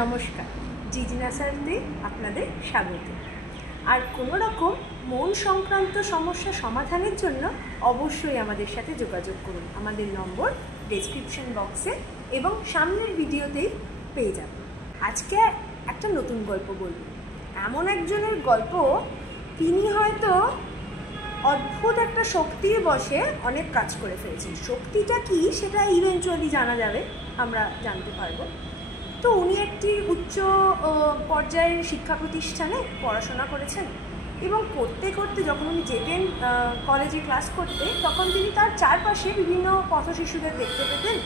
নমস্কার, জিজিনাসারতে আপনাদের স্বাগত। আর কোনো রকম মন সংক্রান্ত সমস্যা সমাধানের জন্য অবশ্যই আমাদের সাথে যোগাযোগ করুন। আমাদের নম্বর ডেসক্রিপশন বক্সে এবং সামনের ভিডিওতেই পেয়ে যাবেন। আজকে একটা নতুন গল্প বলব। এমন একজনের গল্প, তিনি হয়তো অদ্ভুত একটা শক্তির বশে অনেক কাজ করে ফেলেছেন। শক্তিটা কি সেটা ইভেন্চুয়ালি জানা যাবে, আমরা জানতে পারবো। তো উনি একটি উচ্চ পর্যায়ের শিক্ষা প্রতিষ্ঠানে পড়াশোনা করেছেন এবং করতে করতে যখন উনি যেতেন কলেজে ক্লাস করতে, তখন তিনি তার চারপাশে বিভিন্ন পথশিশুদের দেখতে পেতেন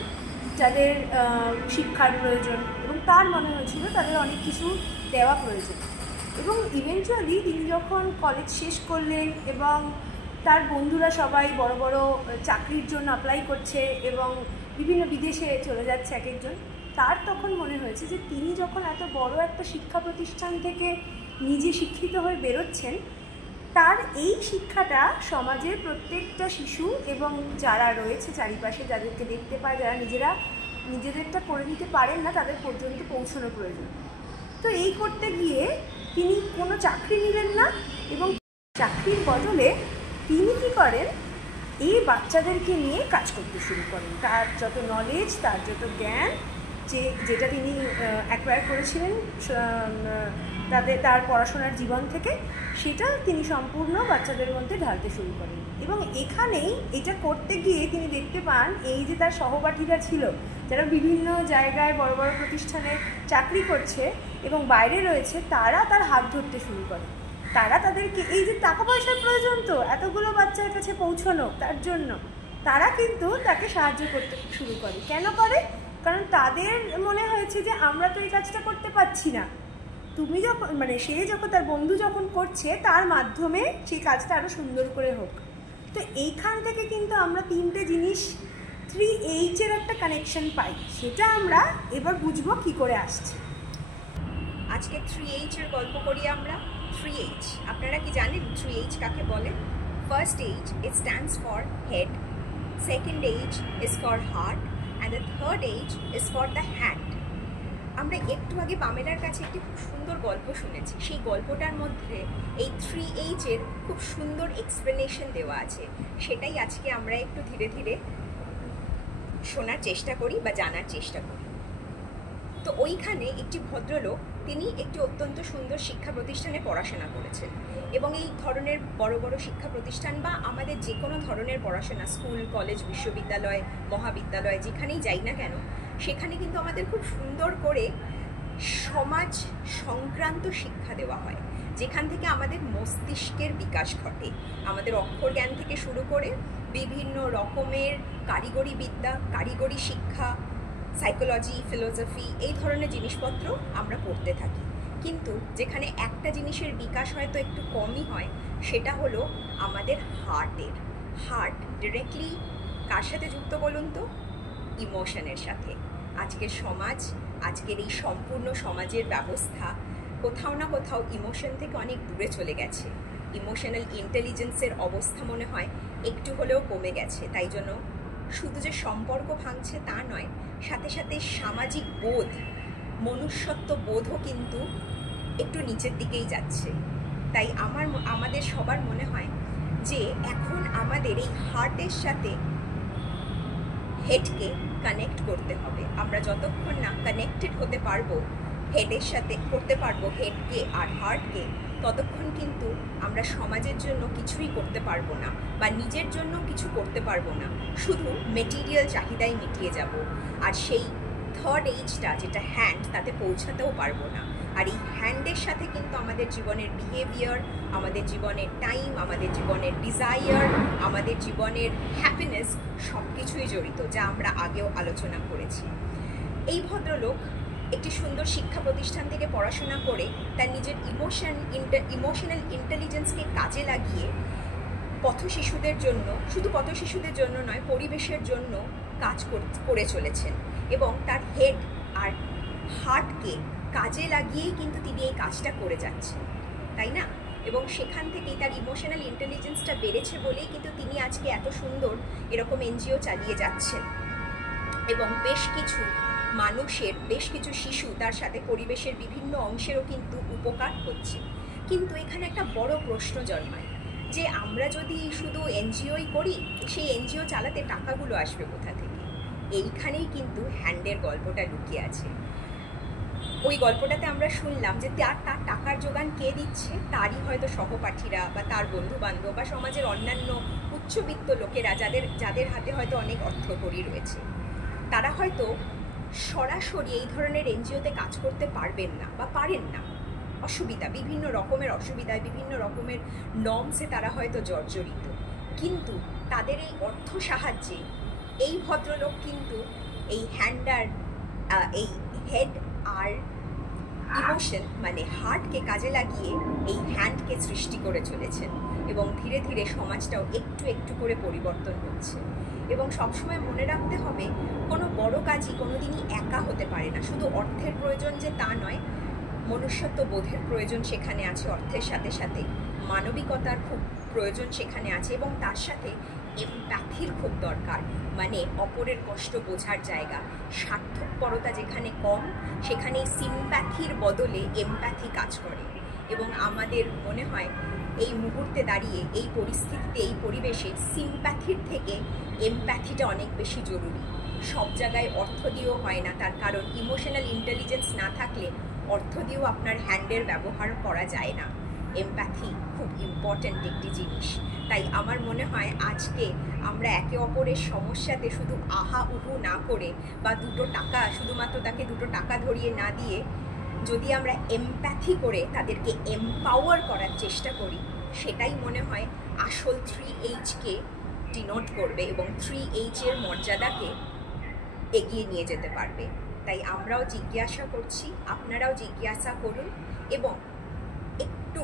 যাদের শিক্ষার প্রয়োজন এবং তার মনে হয়েছিল তাদের অনেক কিছু দেওয়া প্রয়োজন। এবং ইভেন্চুয়ালি তিনি যখন কলেজ শেষ করলেন এবং তার বন্ধুরা সবাই বড় বড় চাকরির জন্য অ্যাপ্লাই করছে এবং বিভিন্ন বিদেশে চলে যাচ্ছে এক একজন, তার তখন মনে হয়েছে যে তিনি যখন এত বড় একটা শিক্ষা প্রতিষ্ঠান থেকে নিজে শিক্ষিত হয়ে বেরোচ্ছেন, তার এই শিক্ষাটা সমাজের প্রত্যেকটা শিশু এবং যারা রয়েছে চারিপাশে, যাদেরকে দেখতে পায়, যারা নিজেদেরটা করে নিতে পারেন না, তাদের পর্যন্ত পৌঁছানো প্রয়োজন। তো এই করতে গিয়ে তিনি কোনো চাকরি নিলেন না এবং চাকরির বদলে তিনি কী করেন, এই বাচ্চাদেরকে নিয়ে কাজ করতে শুরু করেন। তার যত নলেজ, তার যত জ্ঞান, যেটা তিনি অ্যাকোয়ার করেছিলেন তার পড়াশোনার জীবন থেকে, সেটা তিনি সম্পূর্ণ বাচ্চাদের মধ্যে ঢালতে শুরু করেন। এবং এখানেই এটা করতে গিয়ে তিনি দেখতে পান, এই যে তার সহপাঠীরা ছিল যারা বিভিন্ন জায়গায় বড় বড় প্রতিষ্ঠানে চাকরি করছে এবং বাইরে রয়েছে, তারা তার হাত ধরতে শুরু করে। তারা তাদেরকে, এই যে টাকা পয়সার প্রয়োজন তো এতগুলো বাচ্চার কাছে পৌঁছানো, তার জন্য তারা কিন্তু তাকে সাহায্য করতে শুরু করে। কেন করে? কারণ তাদের মনে হয়েছে যে আমরা তো এই কাজটা করতে পারছি না, তুমি যখন সে যখন তার বন্ধু যখন করছে, তার মাধ্যমে সেই কাজটা আরও সুন্দর করে হোক। তো এইখান থেকে কিন্তু আমরা তিনটে জিনিস, 3H এর একটা কানেকশন পাই, সেটা আমরা এবার বুঝবো কি করে আসছে। আজকে 3H এর গল্প করি আমরা। 3H, আপনারা কি জানেন 3H কাকে বলে? First H, it stands for head, second H is for heart, and the third H is for the hand. আমরা একটু আগে পামেলার কাছে একটি খুব সুন্দর গল্প শুনেছি। সেই গল্পটার মধ্যে এই 3H এর খুব সুন্দর এক্সপ্লেনেশন দেওয়া আছে। সেটাই আজকে আমরা একটু ধীরে ধীরে শোনার চেষ্টা করি বা জানার চেষ্টা করি। তো ওইখানে একটি ভদ্রলোক, তিনি একটি অত্যন্ত সুন্দর শিক্ষা প্রতিষ্ঠানে পড়াশোনা করেছেন এবং এই ধরনের বড় বড় শিক্ষা প্রতিষ্ঠান বা আমাদের যে কোনো ধরনের পড়াশোনা, স্কুল, কলেজ, বিশ্ববিদ্যালয়, মহাবিদ্যালয়, যেখানেই যাই না কেন, সেখানে কিন্তু আমাদের খুব সুন্দর করে সমাজ সংক্রান্ত শিক্ষা দেওয়া হয়, যেখান থেকে আমাদের মস্তিষ্কের বিকাশ ঘটে। আমাদের অক্ষর জ্ঞান থেকে শুরু করে বিভিন্ন রকমের কারিগরি বিদ্যা, কারিগরি শিক্ষা, সাইকোলজি, ফিলোসফি, এই ধরনের জিনিসপত্র আমরা পড়তে থাকি। কিন্তু যেখানে একটা জিনিসের বিকাশ হয়তো একটু কমই হয়, সেটা হলো আমাদের হার্টের। হার্ট ডিরেক্টলি কার সাথে যুক্ত বলুন তো? ইমোশনের সাথে। আজকের সমাজ, আজকের এই সম্পূর্ণ সমাজের ব্যবস্থা কোথাও না কোথাও ইমোশন থেকে অনেক দূরে চলে গেছে। ইমোশনাল ইন্টেলিজেন্সের অবস্থা মনে হয় একটু হলেও কমে গেছে। তাই জন্য শুধু যে সম্পর্ক ভাঙছে তা নয়, সাথে সাথে সামাজিক বোধ, মনুষ্যত্ব বোধও কিন্তু একটু নিচের দিকেই যাচ্ছে। তাই আমাদের সবার মনে হয় যে এখন আমাদের এই হার্টের সাথে হেডকে কানেক্ট করতে হবে। আমরা যতক্ষণ না কানেক্টেড হতে পারবো, হেডের সাথে করতে পারবো হেডকে আর হার্টকে, ততক্ষণ কিন্তু আমরা সমাজের জন্য কিছুই করতে পারবো না বা নিজের জন্য কিছু করতে পারবো না। শুধু মেটেরিয়াল চাহিদাই মিটিয়ে যাব। আর সেই থার্ড Hটা, যেটা হ্যান্ড, তাতে পৌঁছাতেও পারবো না। আর এই হ্যান্ডের সাথে কিন্তু আমাদের জীবনের বিহেভিয়ার, আমাদের জীবনের টাইম, আমাদের জীবনের ডিজায়ার, আমাদের জীবনের হ্যাপিনেস সব কিছুই জড়িত, যা আমরা আগেও আলোচনা করেছি। এই ভদ্রলোক একটি সুন্দর শিক্ষা প্রতিষ্ঠান থেকে পড়াশোনা করে তার নিজের ইমোশনাল ইন্টেলিজেন্সকে কাজে লাগিয়ে পথশিশুদের জন্য, শুধু পথশিশুদের জন্য নয়, পরিবেশের জন্য কাজ করে চলেছেন এবং তার হেড আর হার্টকে কাজে লাগিয়েই কিন্তু তিনি এই কাজটা করে যাচ্ছেন, তাই না? এবং সেখান থেকেই তার ইমোশনাল ইন্টেলিজেন্সটা বেড়েছে বলেই কিন্তু তিনি আজকে এত সুন্দর এরকম NGO চালিয়ে যাচ্ছেন এবং বেশ কিছু মানুষের, বেশ কিছু শিশু, তার সাথে পরিবেশের বিভিন্ন অংশেরও কিন্তু উপকার হচ্ছে। কিন্তু এখানে একটা বড় প্রশ্ন জন্মায় যে আমরা যদি শুধু এনজিওই করি, সেই এনজিও চালাতে টাকাগুলো আসবে কোথা থেকে? এইখানেই কিন্তু হ্যান্ডের গল্পটা লুকিয়ে আছে। ওই গল্পটাতে আমরা শুনলাম যে তার টাকার যোগান কে দিচ্ছে? তারই হয়তো সহপাঠীরা বা তার বন্ধু বান্ধব বা সমাজের অন্যান্য উচ্চবিত্ত লোকেরা, যাদের হাতে হয়তো অনেক অর্থকড়ি রয়েছে। তারা হয়তো সরাসরি এই ধরনের এনজিওতে কাজ করতে পারবেন না বা পারেন না। অসুবিধা, বিভিন্ন রকমের অসুবিধায়, বিভিন্ন রকমের নর্মসে তারা হয়তো জর্জরিত। কিন্তু তাদের এই অর্থ সাহায্যে এই ভদ্রলোক কিন্তু এই এই হেড আর ইমোশন মানে হার্টকে কাজে লাগিয়ে এই হ্যান্ডকে সৃষ্টি করে চলেছেন, এবং ধীরে ধীরে সমাজটাও একটু একটু করে পরিবর্তন হচ্ছে। এবং সবসময় মনে রাখতে হবে, কোনো বড় কাজই কোনোদিনই একা হতে পারে না। শুধু অর্থের প্রয়োজন যে তা নয়, মনুষ্যত্ব বোধের প্রয়োজন সেখানে আছে, অর্থের সাথে সাথে মানবিকতার খুব প্রয়োজন সেখানে আছে, এবং তার সাথে এমপ্যাথির খুব দরকার। মানে অপরের কষ্ট বোঝার জায়গা, স্বার্থপরতা যেখানে কম, সেখানে সিম্প্যাথির বদলে এমপ্যাথি কাজ করে। এবং আমাদের মনে হয় এই মুহূর্তে দাঁড়িয়ে, এই পরিস্থিতিতে, এই পরিবেশে সিম্প্যাথির থেকে এমপ্যাথিটা অনেক বেশি জরুরি। সব জায়গায় অর্থ দিয়েও হয় না, তার কারণ ইমোশনাল ইন্টেলিজেন্স না থাকলে অর্থ দিয়েও আপনার হ্যান্ডের ব্যবহার করা যায় না। এমপ্যাথি খুব ইম্পর্ট্যান্ট একটি জিনিস। তাই আমার মনে হয় আজকে আমরা একে অপরের সমস্যাতে শুধু আহা উহু না করে, বা শুধুমাত্র তাকে দুটো টাকা ধরিয়ে না দিয়ে, যদি আমরা এমপ্যাথি করে তাদেরকে এম্পাওয়ার করার চেষ্টা করি, সেটাই মনে হয় আসল 3H-কে ডিনোট করবে এবং 3H-এর মর্যাদাকে এগিয়ে নিয়ে যেতে পারবে। তাই আমরাও জিজ্ঞাসা করছি, আপনারাও জিজ্ঞাসা করুন এবং একটু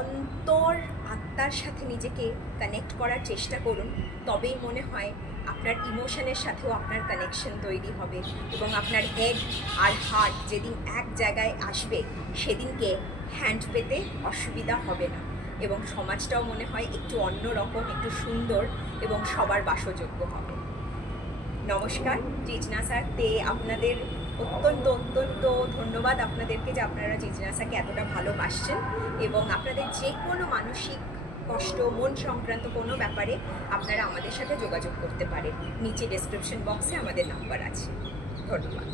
অন্তর আত্মার সাথে নিজেকে কানেক্ট করার চেষ্টা করুন। তবেই মনে হয় আপনার ইমোশনের সাথেও আপনার কানেকশন তৈরি হবে, এবং আপনার হেড আর হার্ট যেদিন এক জায়গায় আসবে, সেদিনকে হ্যান্ড পেতে অসুবিধা হবে না, এবং সমাজটাও মনে হয় একটু অন্যরকম, একটু সুন্দর এবং সবার বাসযোগ্য হবে। নমস্কার, জিজ্ঞাসাতে আপনাদের অত্যন্ত অত্যন্ত ধন্যবাদ আপনাদেরকে, যে আপনারা জিজ্ঞাসাকে এতটা ভালোবাসছেন, এবং আপনাদের যে কোনো মানসিক কষ্ট, মন সংক্রান্ত কোনো ব্যাপারে আপনারা আমাদের সাথে যোগাযোগ করতে পারেন। নিচে ডেসক্রিপশন বক্সে আমাদের নাম্বার আছে। ধন্যবাদ।